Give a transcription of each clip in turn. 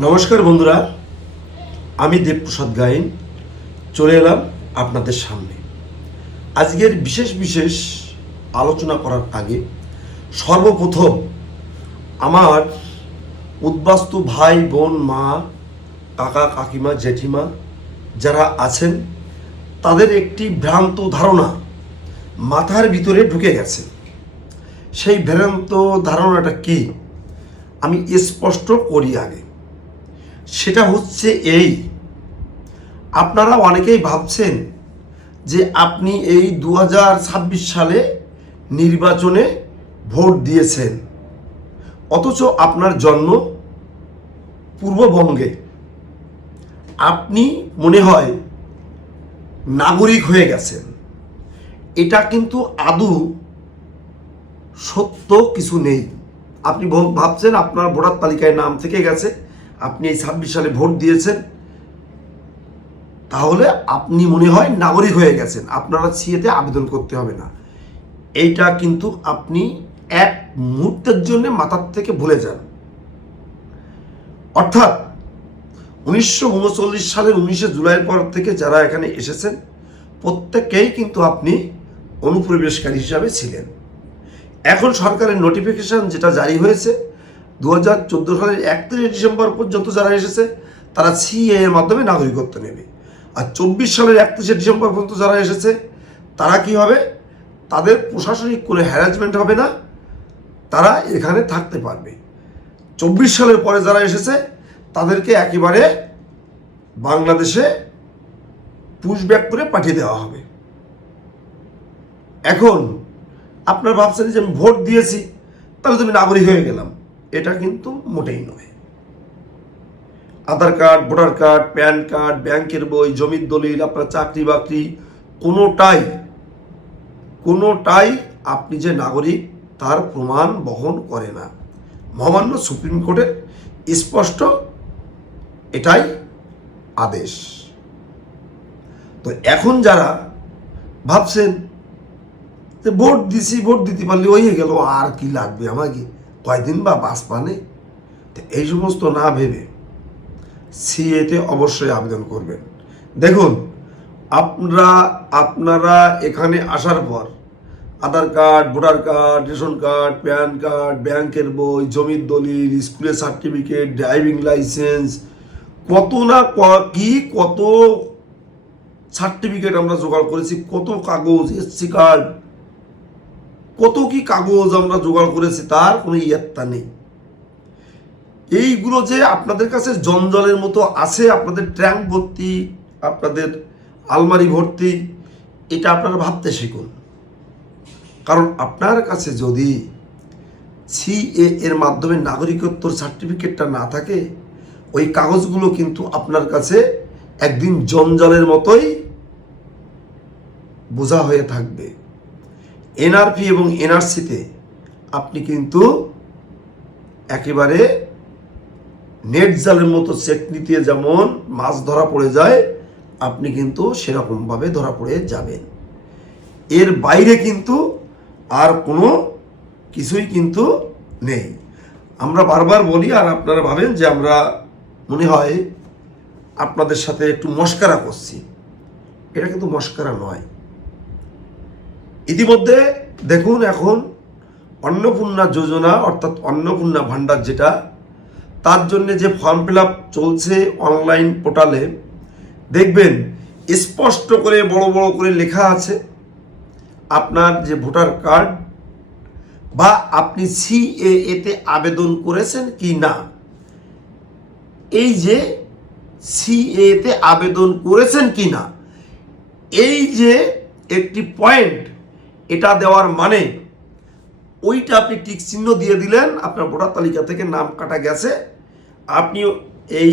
নমস্কার বন্ধুরা, আমি দেবপ্রসাদ গায়েন চলে এলাম আপনাদের সামনে। আজকের বিশেষ আলোচনা করার আগে সর্বপ্রথম আমার উদ্বাস্তু ভাই বোন, মা, কাকা, কাকিমা, জেঠিমা যারা আছেন তাদের একটি ভ্রান্ত ধারণা মাথার ভিতরে ঢুকে গেছে। সেই ভ্রান্ত ধারণাটা কি আমি স্পষ্ট করি আগে। সেটা হচ্ছে এই, আপনারা অনেকেই ভাবছেন যে আপনি এই 2026 সালে নির্বাচনে ভোট দিয়েছেন, অথচ আপনার জন্ম পূর্ববঙ্গে। আপনি মনে হয় নাগরিক হয়ে গেছেন। এটা কিন্তু আদৌ সত্য কিছু নেই। আপনি ভাবছেন আপনার ভোটার তালিকায় নাম থেকে গেছে, আপনি এই 26 সালে ভোট দিয়েছেন, তাহলে আপনি মনে হয় নাগরিক হয়ে গেছেন, আপনারা সিএতে আবেদন করতে হবে না। এইটা কিন্তু আপনি এক মুহূর্তের জন্য মাথার থেকে ভুলে যান। অর্থাৎ 1939 সালের 19শে জুলাইয়ের পর থেকে যারা এখানে এসেছেন প্রত্যেকেই কিন্তু আপনি অনুপ্রবেশকারী হিসাবে ছিলেন। এখন সরকারের নোটিফিকেশন যেটা জারি হয়েছে 2014 সালের 31 ডিসেম্বর পর্যন্ত যারা এসেছে তারা সিএ এর মাধ্যমে নাগরিকত্ব নেবে। আর 24 সালের 31 ডিসেম্বর পর্যন্ত যারা এসেছে তারা কি হবে, তাদের প্রশাসনিক কোনো হ্যারাসমেন্ট হবে না, তারা এখানে থাকতে পারবে। 24 সালের পরে যারা এসেছে তাদেরকে একেবারে বাংলাদেশে পুশব্যাক করে পাঠিয়ে দেওয়া হবে। এখন আপনারা ভাবছেন যে আমি ভোট দিয়েছি তাহলে তুমি নাগরিক হয়ে গেলাম, এটা কিন্তু মোটেই নয়। Aadhaar card, voter card, PAN card, ব্যাংকের বই, জমির দলিল, আপনার চাকরি বাকরি, কোনোটাই আপনি যে নাগরিক তার প্রমাণ বহন করে না। মহামান্য সুপ্রিম কোর্টের স্পষ্ট এটাই আদেশ। তো এখন যারা ভাবছেন যে ভোট দিছি, ভোট দিতে পারলে হয়ে গেল, আর কি লাগবে আমাকে, কয়দিন বা বাস পানে, তো এই সমস্ত না ভেবে সিএতে অবশ্যই আবেদন করবেন। দেখুন, আপনারা এখানে আসার পর Aadhaar card, voter card, ration card, PAN card, ব্যাংকের বই, জমির দলিল, স্কুলের সার্টিফিকেট, ড্রাইভিং লাইসেন্স, কত সার্টিফিকেট আমরা জোগাড় করেছি, কত কাগজ, এসসি কার্ড, কত কি কাগজ আমরা জোগাড় করেছি, তার কোনো ইয়ত্তা নেই। এইগুলো যে আপনাদের কাছে জঞ্জালের মতো আছে, আপনাদের ট্যাঙ্ক ভর্তি, আপনাদের আলমারি ভর্তি, এটা আপনারা ভাবতে শিখুন। কারণ আপনার কাছে যদি সিএ এর মাধ্যমে নাগরিকত্বর সার্টিফিকেটটা না থাকে, ওই কাগজগুলো কিন্তু আপনার কাছে একদিন জঞ্জালের মতোই বোঝা হয়ে থাকবে। এনআরপি এবং এনআরসিতে আপনি কিন্তু একেবারে নেট জালের মতো চেক নিতে যেমন মাছ ধরা পড়ে যায়, আপনি কিন্তু সেরকমভাবে ধরা পড়ে যাবেন। এর বাইরে কিন্তু আর কোনো কিছুই কিন্তু নেই। আমরা বারবার বলি, আর আপনারা ভাবেন যে আমরা মনে হয় আপনাদের সাথে একটু মস্করা করছি, এটা কিন্তু মস্করা নয়। ইতিমধ্যে দেখুন, এখন অন্নপূর্ণা যোজনা অর্থাৎ অন্নপূর্ণা ভাণ্ডার যেটা, তার জন্য যে ফর্ম ফিল আপ চলছে অনলাইন পোর্টালে, দেখবেন স্পষ্ট করে বড় করে লেখা আছে আপনার যে ভোটার কার্ড বা আপনি সিএএতে আবেদন করেছেন কি না। এই যে সিএতে আবেদন করেছেন কি না, এই যে একটি পয়েন্ট, এটা দেওয়ার মানে ওইটা আপনি টিক চিহ্ন দিয়ে দিলেন, আপনার ভোটার তালিকা থেকে নাম কাটা গেছে, আপনি এই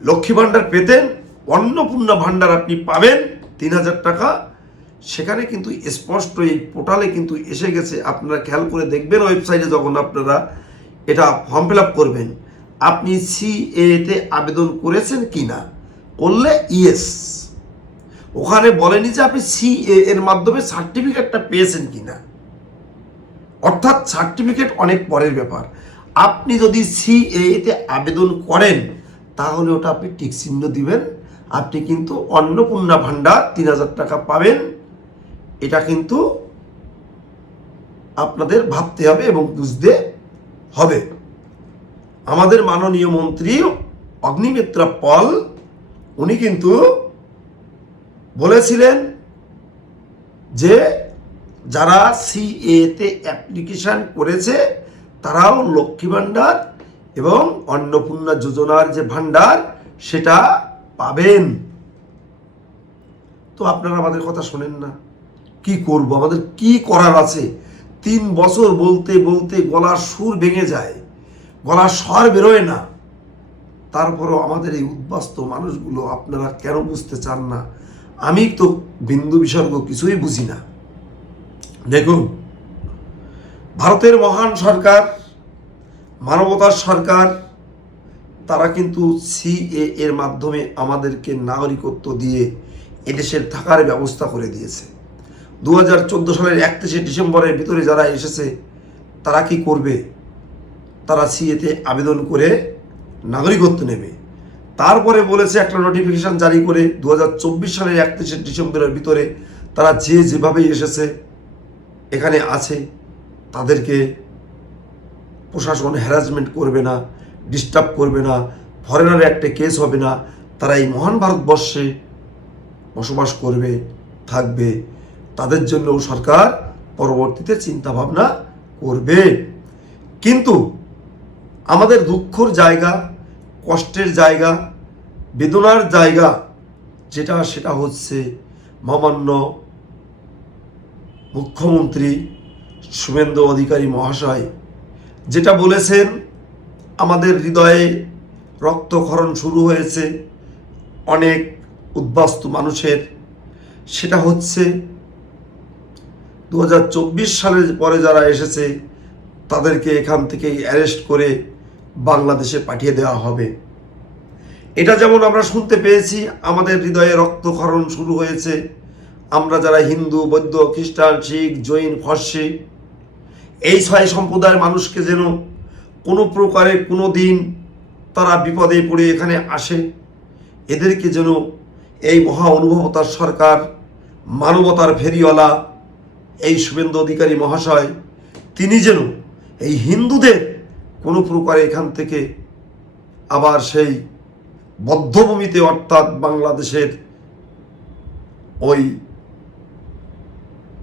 লক্ষ্মী ভাণ্ডার পেতেন, অন্নপূর্ণা ভাণ্ডার আপনি পাবেন 3000 টাকা। সেখানে কিন্তু স্পষ্ট এই পোর্টালে কিন্তু এসে গেছে, আপনারা খেয়াল করে দেখবেন ওয়েবসাইটে যখন আপনারা এটা ফর্ম ফিল আপ করবেন, আপনি সিএতে আবেদন করেছেন কি না, করলে ইয়েস। ওখানে বলেনি যে আপনি সিএ এর মাধ্যমে সার্টিফিকেটটা পেয়েছেন কি না। অর্থাৎ সার্টিফিকেট অনেক পরের ব্যাপার। আপনি যদি সিএএতে আবেদন করেন তাহলে ওটা আপনি টিক চিহ্ন দিবেন, আপনি কিন্তু অন্নপূর্ণা ভাণ্ডার 3,000 টাকা পাবেন। এটা কিন্তু আপনাদের ভাবতে হবে এবং বুঝতে হবে। আমাদের মাননীয় মন্ত্রী অগ্নিমিত্রা পল উনি কিন্তু বলেছিলেন যে যারা সিএতে অ্যাপ্লিকেশন করেছে তারাও লক্ষ্মী ভাণ্ডার এবং অন্নপূর্ণা যোজনার যে ভাণ্ডার সেটা পাবেন। তো আপনারা আমাদের কথা শোনেন না, কি করব, আমাদের কি করার আছে? 3 বছর বলতে বলতে গলার সুর ভেঙে যায়, গলার স্বর বেরোয় না। তারপরও আমাদের এই উদ্বাস্ত মানুষগুলো আপনারা কেন বুঝতে চান না? আমি তো বিন্দু বিসর্গ কিছুই বুঝি না। দেখুন, ভারতের মহান সরকার, মানবতার সরকার, তারা কিন্তু সিএ এর মাধ্যমে আমাদেরকে নাগরিকত্ব দিয়ে এদেশের থাকার ব্যবস্থা করে দিয়েছে। 2014 সালের 31 ডিসেম্বরের ভিতরে যারা এসেছে তারা কি করবে? তারা সিএতে আবেদন করে নাগরিকত্ব নেবে। তারপরে বলেছে একটা নোটিফিকেশন জারি করে 2024 সালের 31 ডিসেম্বরের ভিতরে তারা যেভাবে এসেছে এখানে আছে তাদেরকে প্রশাসন হ্যারাসমেন্ট করবে না, ডিস্টার্ব করবে না, ফরেনার একটা কেস হবে না। তারা এই মহান ভারতবর্ষে বসবাস করবে, থাকবে। তাদের জন্য সরকার পরবর্তীতে চিন্তা ভাবনা করবে। কিন্তু আমাদের দুঃখের জায়গা, কষ্টের জায়গা, বেদনার জায়গা সেটা হচ্ছে মহামান্য মুখ্যমন্ত্রী শুভেন্দু অধিকারী মহাশয় যেটা বলেছেন, আমাদের হৃদয়ে রক্তক্ষরণ শুরু হয়েছে অনেক উদ্বাস্তু মানুষের। সেটা হচ্ছে 2024 সালের পরে যারা এসেছে তাদেরকে এখান থেকে অ্যারেস্ট করে বাংলাদেশে পাঠিয়ে দেওয়া হবে। এটা যেমন আমরা শুনতে পেয়েছি, আমাদের হৃদয়ে রক্তক্ষরণ শুরু হয়েছে। আমরা যারা হিন্দু, বৌদ্ধ, খ্রিস্টান, শিখ, জৈন, ফর্সি এই 6 সম্প্রদায়ের মানুষকে যেন কোনো প্রকারে কোনো দিন তারা বিপদে পড়ে এখানে আসে, এদেরকে যেন এই মহা অনুভবতার সরকার, মানবতার ফেরিওয়ালা এই শুভেন্দু অধিকারী মহাশয় তিনি যেন এই হিন্দুদের কোনো প্রকারে এখান থেকে আবার সেই বদ্ধভূমিতে অর্থাৎ বাংলাদেশের ওই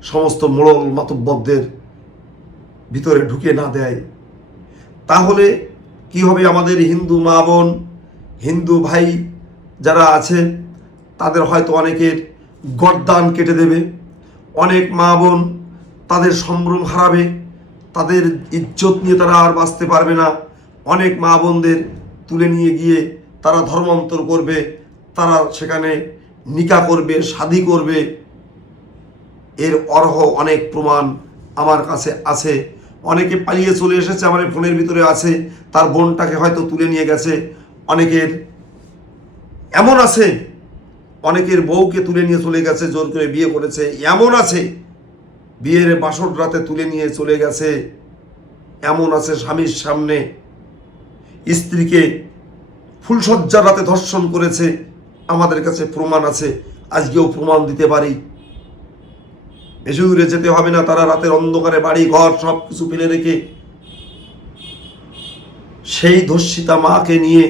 সমস্ত মোড়ল মাতব্বরদের ভিতরে ঢুকে না দেয়। তাহলে কি হবে? আমাদের হিন্দু মা বোন, হিন্দু ভাই যারা আছে তাদের হয়তো অনেকের গর্দান কেটে দেবে, অনেক মা বোন তাদের সম্ভ্রম হারাবে, তাদের ইজ্জত নিয়ে তারা আর বাঁচতে পারবে না। অনেক মা বোনদের তুলে নিয়ে গিয়ে তারা ধর্মান্তর করবে, তারা সেখানে নিকা করবে, শাদী করবে। এর অর্হ অনেক প্রমাণ আমার কাছে আছে। অনেকে পালিয়ে চলে এসেছে, আমার ফোনের ভিতরে আছে, তার বোনটাকে হয়তো তুলে নিয়ে গেছে। অনেকের এমন আছে, অনেকের বউকে তুলে নিয়ে চলে গেছে, জোর করে বিয়ে করেছে। এমন আছে বিয়ের বাসর রাতে তুলে নিয়ে চলে গেছে। এমন আছে স্বামীর সামনে স্ত্রীকে ফুলসজ্জার রাতে ধর্ষণ করেছে। আমাদের কাছে প্রমাণ আছে, আজকেও প্রমাণ দিতে পারি। বেশি দূরে যেতে হবে না, তারা রাতের অন্ধকারে বাড়ি ঘর সব কিছু ফেলে রেখে সেই ধর্ষিতা মাকে নিয়ে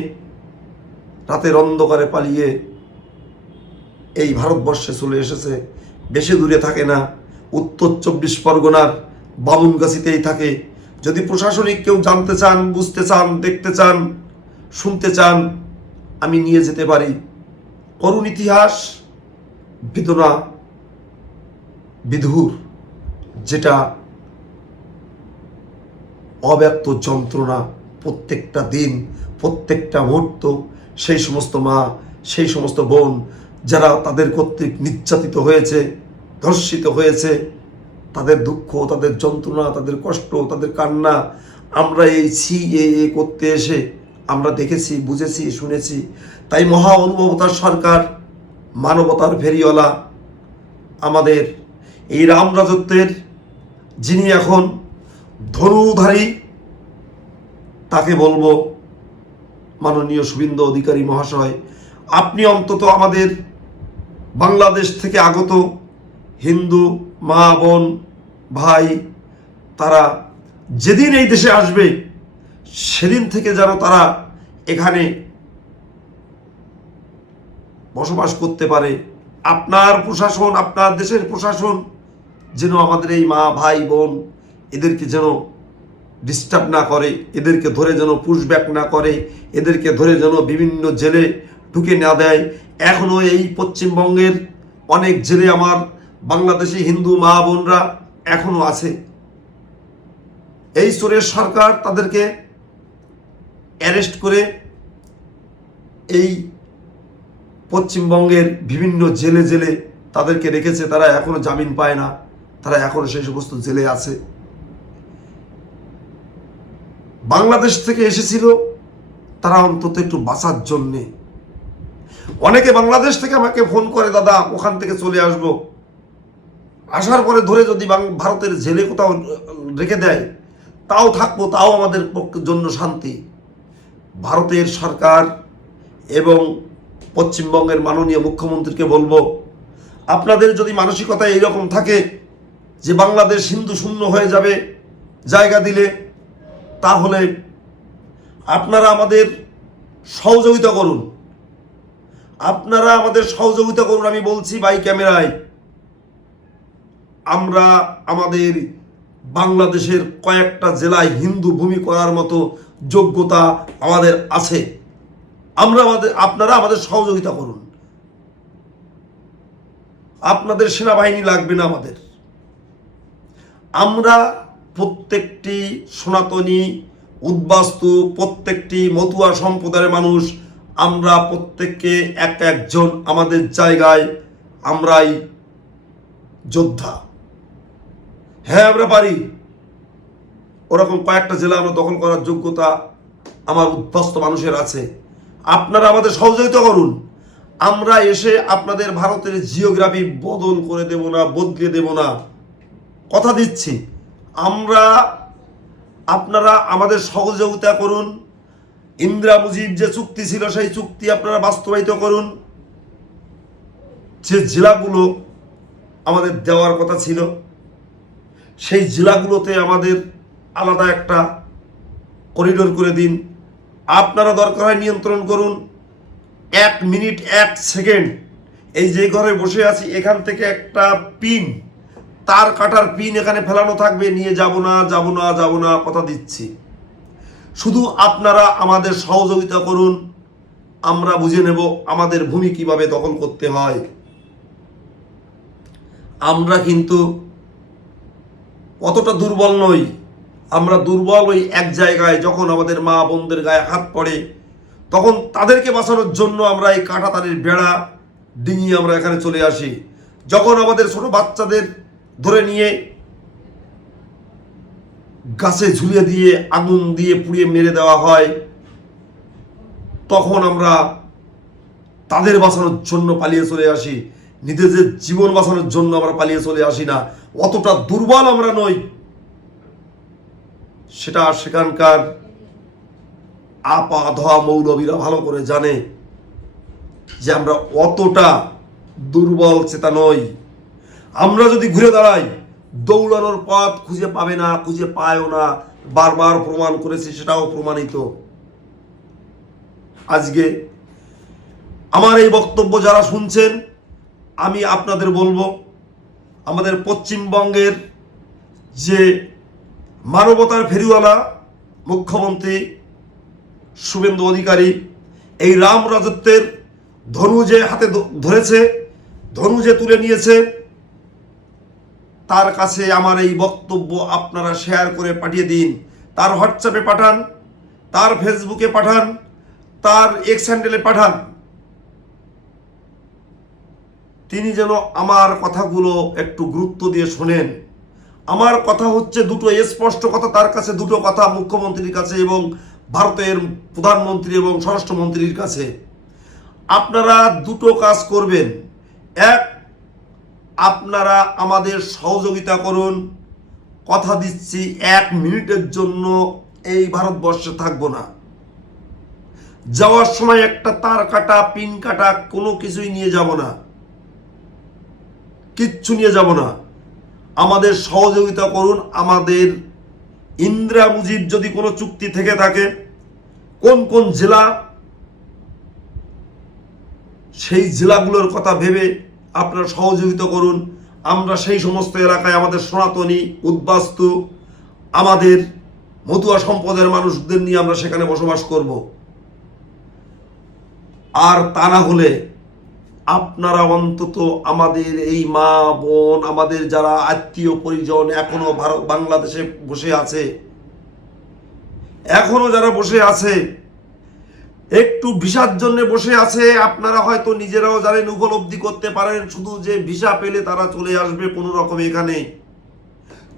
রাতের অন্ধকারে পালিয়ে এই ভারতবর্ষে চলে এসেছে। বেশি দূরে থাকে না, উত্তর 24 পরগনার বামুনগাছিতেই থাকে। যদি প্রশাসনিক কেউ জানতে চান, বুঝতে চান, দেখতে চান, শুনতে চান, আমি নিয়ে যেতে পারি। করুণ ইতিহাস, বেদনা বিধুর, যেটা অব্যক্ত যন্ত্রণা। প্রত্যেকটা দিন, প্রত্যেকটা মুহূর্ত সেই সমস্ত মা, সেই সমস্ত বোন যারা তাদের কর্তৃক নির্যাতিত হয়েছে, ধর্ষিত হয়েছে, তাদের দুঃখ, তাদের যন্ত্রণা, তাদের কষ্ট, তাদের কান্না আমরা এই সিএএ করতে এসে আমরা দেখেছি, বুঝেছি, শুনেছি। তাই মহা অনুভবতার সরকার, মানবতার ফেরিওয়ালা আমাদের এই রাম রাজত্বের যিনি এখন ধনুধারী তাকে বলবো, মাননীয় শুভেন্দু অধিকারী মহাশয়, আপনি অন্তত আমাদের বাংলাদেশ থেকে আগত হিন্দু মা বোন ভাই, তারা যেদিন এই দেশে আসবে সেদিন থেকে যেন তারা এখানে বসবাস করতে পারে। আপনার প্রশাসন, আপনার দেশের প্রশাসন যেন আমাদের এই মা ভাই বোন এদেরকে যেন ডিস্টার্ব না করে, এদেরকে ধরে যেন পুশব্যাক না করে, এদেরকে ধরে যেন বিভিন্ন জেলে ঢুকে না দেয়। এখনও এই পশ্চিমবঙ্গের অনেক জেলে আমার বাংলাদেশি হিন্দু মা বোনরা এখনও আছে। এই চোরের সরকার তাদেরকে অ্যারেস্ট করে এই পশ্চিমবঙ্গের বিভিন্ন জেলে জেলে তাদেরকে রেখেছে। তারা এখনো জামিন পায় না, তারা এখনো সেই সমস্ত জেলে আছে। বাংলাদেশ থেকে এসেছিল তারা অন্তত একটু বাঁচার জন্যে। অনেকে বাংলাদেশ থেকে আমাকে ফোন করে, দাদা ওখান থেকে চলে আসব, আসার পরে ধরে যদি ভারতের জেলে কোথাও রেখে দেয় তাও থাকবো, তাও আমাদের জন্য শান্তি। ভারতের সরকার এবং পশ্চিমবঙ্গের মাননীয় মুখ্যমন্ত্রীকে বলবো, আপনাদের যদি মানসিকতা এইরকম থাকে যে বাংলাদেশ হিন্দু শূন্য হয়ে যাবে জায়গা দিলে, তাহলে আপনারা আমাদের সহযোগিতা করুন, আপনারা আমাদের সহযোগিতা করুন। আমি বলছি বাই ক্যামেরায়, আমরা আমাদের বাংলাদেশের কয়েকটা জেলায় হিন্দু ভূমি করার মতো যোগ্যতা আমাদের আছে। আপনারা আমাদের সহযোগিতা করুন। আপনাদের সেনাবাহিনী লাগবে না আমাদের। আমরা প্রত্যেকটি সনাতনী উদ্বাস্তু, প্রত্যেকটি মতুয়া সম্প্রদায়ের মানুষ, আমরা প্রত্যেককে একজন আমাদের জায়গায় আমরাই যোদ্ধা। হ্যাঁ, আমরা পারি। ওরকম কয়েকটা জেলা আমরা দখল করার যোগ্যতা আমার উদ্বাস্ত মানুষের আছে। আপনারা আমাদের সহযোগিতা করুন। আমরা এসে আপনাদের ভারতের জিওগ্রাফি বদল করে দেব না, বদলে দেব না, কথা দিচ্ছি। আপনারা আমাদের সহযোগিতা করুন। ইন্দিরা মুজিব যে চুক্তি ছিল সেই চুক্তি আপনারা বাস্তবায়িত করুন। যে জেলাগুলো আমাদের দেওয়ার কথা ছিল সেই জেলাগুলোতে আমাদের আলাদা একটা করিডোর করে দিন। আপনারা দরকার হয় নিয়ন্ত্রণ করুন। 1 মিনিট 1 সেকেন্ড এই যে ঘরে বসে আছি এখান থেকে একটা পিন, তার কাটার পিন এখানে ফেলানো থাকবে, নিয়ে যাব না, কথা দিচ্ছি। শুধু আপনারা আমাদের সহযোগিতা করুন, আমরা বুঝে নেব আমাদের ভূমি কিভাবে দখল করতে হয়। আমরা কিন্তু অতটা দুর্বল নই। আমরা দুর্বল ওই এক জায়গায়, যখন আমাদের মা বোনদের গায়ে হাত পড়ে তখন তাদেরকে বাঁচানোর জন্য আমরা এই কাঁটাতারের বেড়া ডিঙিয়ে আমরা এখানে চলে আসি। যখন আমাদের ছোট বাচ্চাদের ধরে নিয়ে গাছে ঝুলিয়ে দিয়ে আগুন দিয়ে পুড়িয়ে মেরে দেওয়া হয়, তখন আমরা তাদের বাঁচানোর জন্য পালিয়ে চলে আসি। নিজেদের জীবন বাঁচানোর জন্য আমরা পালিয়ে চলে আসি না। অতটা দুর্বল আমরা নই। সেটা সেখানকার আপা ধোয়া মৌলবীরা ভালো করে জানে যে আমরা অতটা দুর্বল চেতা নই। আমরা যদি ঘুরে দাঁড়াই, দৌড়ানোর পথ খুঁজে পাবে না, খুঁজে পায়ও না, বারবার প্রমাণ করেছি, সেটাও প্রমাণিত। আজকে আমার এই বক্তব্য যারা শুনছেন, আমি আপনাদের বলবো, আমাদের পশ্চিমবঙ্গের যে মানবতার ফেরিওয়ালা মুখ্যমন্ত্রী শুভেন্দু অধিকারী, এই রাম রাজত্বের ধনু যে হাতে ধরেছে, ধনু যে তুলে নিয়েছে, তার কাছে আমার এই বক্তব্য আপনারা শেয়ার করে পাঠিয়ে দিন। তার হোয়াটসঅ্যাপে পাঠান, তার ফেসবুকে পাঠান, তার এক্স হ্যান্ডেলে পাঠান। তিনি যেন আমার কথাগুলো একটু গুরুত্ব দিয়ে শোনেন। আমার কথা হচ্ছে দুটো স্পষ্ট কথা, তার কাছে দুটো কথা, মুখ্যমন্ত্রীর কাছে এবং ভারতের প্রধানমন্ত্রী এবং স্বরাষ্ট্রমন্ত্রীর কাছে। আপনারা দুটো কাজ করবেন। এক, আপনারা আমাদের সহযোগিতা করুন। কথা দিচ্ছি 1 মিনিটের জন্য এই ভারতবর্ষে থাকবো না। যাওয়ার সময় একটা তার কাটা পিন কাটা কোনো কিছুই নিয়ে যাব না, কিচ্ছু নিয়ে যাব না। আমাদের সহযোগিতা করুন। আমাদের ইন্দিরা মুজিব যদি কোনো চুক্তি থেকে থাকে, কোন কোন জেলা, সেই জেলাগুলোর কথা ভেবে আপনারা সহযোগিতা করুন। আমরা সেই সমস্ত এলাকায় আমাদের সনাতনী, উদ্বাস্তু, আমাদের মতুয়া সম্প্রদায়ের মানুষদের নিয়ে আমরা সেখানে বসবাস করব। আর তা না হলে আপনারা অন্তত আমাদের এই মা বোন, আমাদের যারা আত্মীয় পরিজন এখনো বাংলাদেশে বসে আছে, এখনো যারা বসে আছে, একটু ভিসার জন্য বসে আছে, আপনারা হয়তো নিজেরাও জানেন, উপলব্ধি করতে পারেন, শুধু যে ভিসা পেলে তারা চলে আসবে কোনো রকম, এখানে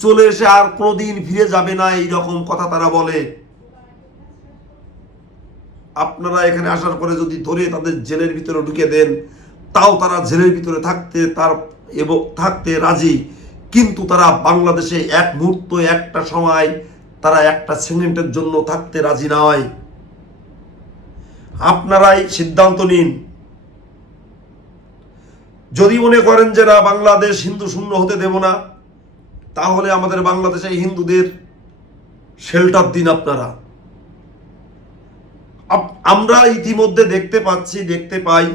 চলে এসে আর কোনোদিন ফিরে যাবে না, এই রকম কথা তারা বলে। আপনারা এখানে আসার পরে যদি ধরে তাদের জেলের ভিতরে ঢুকে দেন, তাও তারা জেলের ভিতরে থাকতে রাজি, কিন্তু তারা বাংলাদেশে এক মুহূর্ত, একটা সময় তারা একটা সেকেন্ডের জন্য থাকতে রাজি নয়। আপনারাই সিদ্ধান্ত নিন। যদি মনে করেন যে না, বাংলাদেশ হিন্দু শূন্য হতে দেব না, তাহলে আমাদের বাংলাদেশে হিন্দুদের শেল্টার দিন আপনারা। আমরা ইতিমধ্যে দেখতে পাই,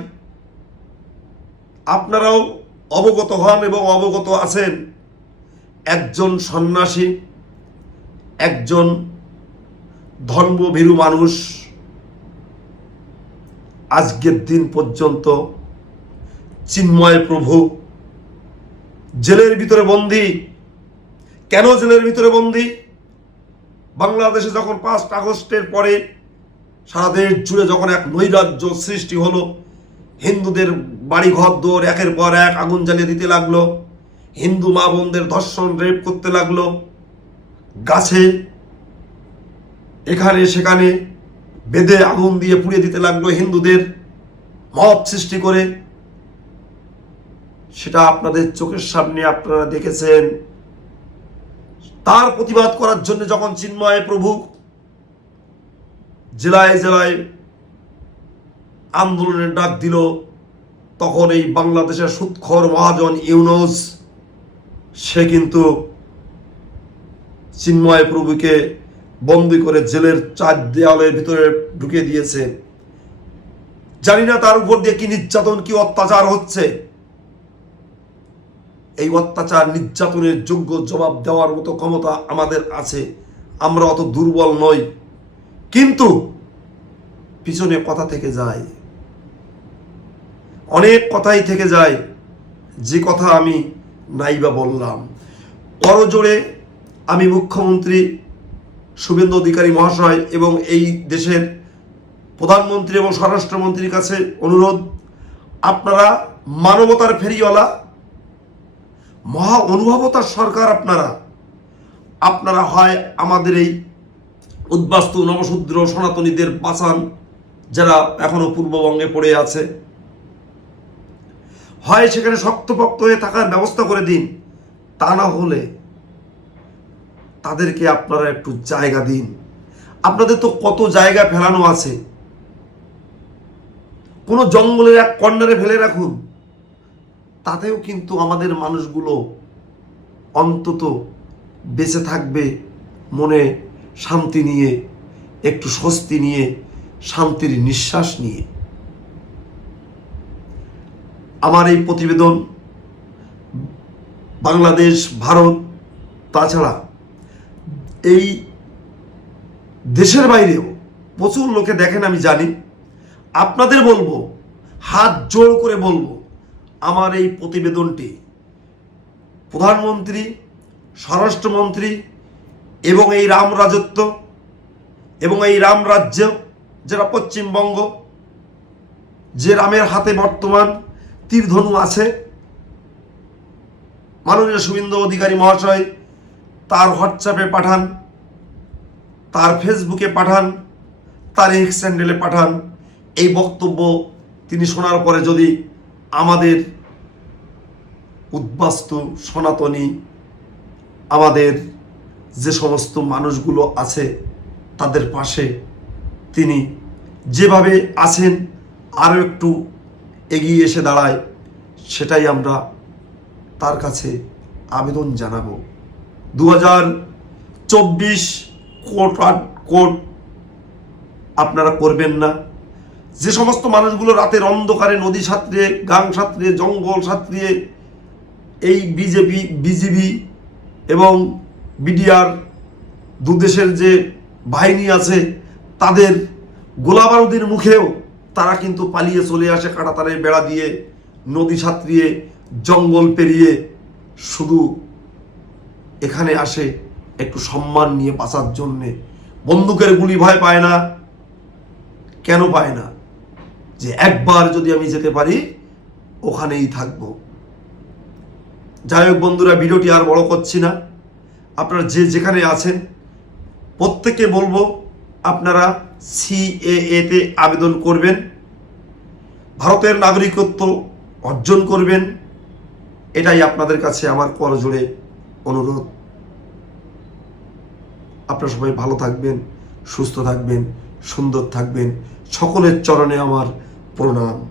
আপনারাও অবগত হন এবং অবগত আছেন, একজন সন্ন্যাসী, একজন ধর্মভীরু মানুষ আজকের দিন পর্যন্ত, চিন্ময় প্রভু, জেলের ভিতরে বন্দী। কেন জেলের ভিতরে বন্দী? বাংলাদেশে যখন 5 আগস্টের পরে সারা দেশ জুড়ে যখন এক নৈরাজ্য সৃষ্টি হলো, হিন্দুদের বাড়ি ঘর দোর একের পর এক আগুন জ্বালিয়ে দিতে লাগলো, হিন্দু মা বোনদের ধর্ষণ, রেপ করতে লাগলো, গাছে এখানে সেখানে বেঁধে আগুন দিয়ে পুড়িয়ে দিতে লাগলো, হিন্দুদের মব সৃষ্টি করে। সেটা আপনাদের চোখের সামনে আপনারা দেখেছেন। তার প্রতিবাদ করার জন্য যখন চিন্ময় প্রভু জেলায় জেলায় আন্দোলনের ডাক দিল, তখন এই বাংলাদেশের সুদখোর মহাজন ইউনূস, সে কিন্তু চিন্ময় প্রভুকে বন্দী করে জেলের 4 দেওয়ালের ভিতরে ঢুকে দিয়েছে। জানি না তার উপর দিয়ে কি নির্যাতন, কি অত্যাচার হচ্ছে। এই অত্যাচার নির্যাতনের যোগ্য জবাব দেওয়ার মতো ক্ষমতা আমাদের আছে, আমরা অত দুর্বল নই। কিন্তু পিছনে কথা থেকে যায়, অনেক কথাই থেকে যায়, যে কথা আমি নাইবা বললাম। করজোড়ে আমি মুখ্যমন্ত্রী শুভেন্দু অধিকারী মহাশয় এবং এই দেশের প্রধানমন্ত্রী এবং স্বরাষ্ট্রমন্ত্রীর কাছে অনুরোধ, আপনারা মানবতার ফেরিওয়ালা, মহা অনুভবতার সরকার আপনারা হয় আমাদের এই উদ্বাস্তু নবশূদ্র সনাতনীদের বাঁচান, যারা এখনো পূর্ববঙ্গে পড়ে আছে, হয় সেখানে শক্তপোক্ত হয়ে থাকার ব্যবস্থা করে দিন। তা না হলে তাদেরকে আপনারা একটু জায়গা দিন। আপনাদের তো কত জায়গা ফেলানো আছে, কোনো জঙ্গলের এক কর্নারে ফেলে রাখুন, তাতেও কিন্তু আমাদের মানুষগুলো অন্তত বেঁচে থাকবে, মনে শান্তি নিয়ে, একটু স্বস্তি নিয়ে, শান্তির নিঃশ্বাস নিয়ে। আমার এই প্রতিবেদন বাংলাদেশ, ভারত, তাছাড়া এই দেশের বাইরেও প্রচুর লোকে দেখেন, আমি জানি। আপনাদের বলবো, হাত জোড় করে বলবো, আমার এই প্রতিবেদনটি প্রধানমন্ত্রী, স্বরাষ্ট্রমন্ত্রী এবং এই রাম রাজত্ব এবং এই রাম রাজ্য, যেটা পশ্চিমবঙ্গ, যে রামের হাতে বর্তমান তীরধনু আছে, মাননীয় শুভেন্দু অধিকারী মহাশয় তার হোয়াটসঅ্যাপে পাঠান, তার ফেসবুকে পাঠান, তার এক্স হ্যান্ডেলে পাঠান। এই বক্তব্য তিনি শোনার পরে যদি আমাদের উদ্বাস্তু সনাতনী, আমাদের যে সমস্ত মানুষগুলো আছে, তাদের পাশে তিনি যেভাবে আছেন আরও একটু এগিয়ে এসে দাঁড়ায়, সেটাই আমরা তার কাছে আবেদন জানাবো। 2024 কোর্ট আপনারা করবেন না। যে সমস্ত মানুষগুলো রাতের অন্ধকারে নদী সাঁতরিয়ে, গাং সাঁতরিয়ে, জঙ্গল সাঁতরিয়ে এই বিজিবি এবং বিডিআর দুদেশের যে বাহিনী আছে তাদের গোলাবারুদের মুখেও তারা কিন্তু পালিয়ে চলে আসে কাঁটাতারের বেড়া দিয়ে, নদী সাঁতরিয়ে, জঙ্গল পেরিয়ে, শুধু এখানে আসে একটু সম্মান নিয়ে বাঁচার জন্যে। বন্দুকের গুলি ভয় পায় না। কেন পায় না? যে একবার যদি আমি যেতে পারি ওখানেই থাকবো। যাই হোক বন্ধুরা, ভিডিওটি আর বড় করছি না। আপনারা যে যেখানে আছেন প্রত্যেককে বলবো আপনারা সিএএ-তে আবেদন করবেন, ভারতের নাগরিকত্ব অর্জন করবেন। এটাই আপনাদের কাছে আমার করজোড়ে অনুরোধ। আপনারা সবাই ভালো থাকবেন, সুস্থ থাকবেন, সুন্দর থাকবেন। সকলের চরণে আমার প্রণাম।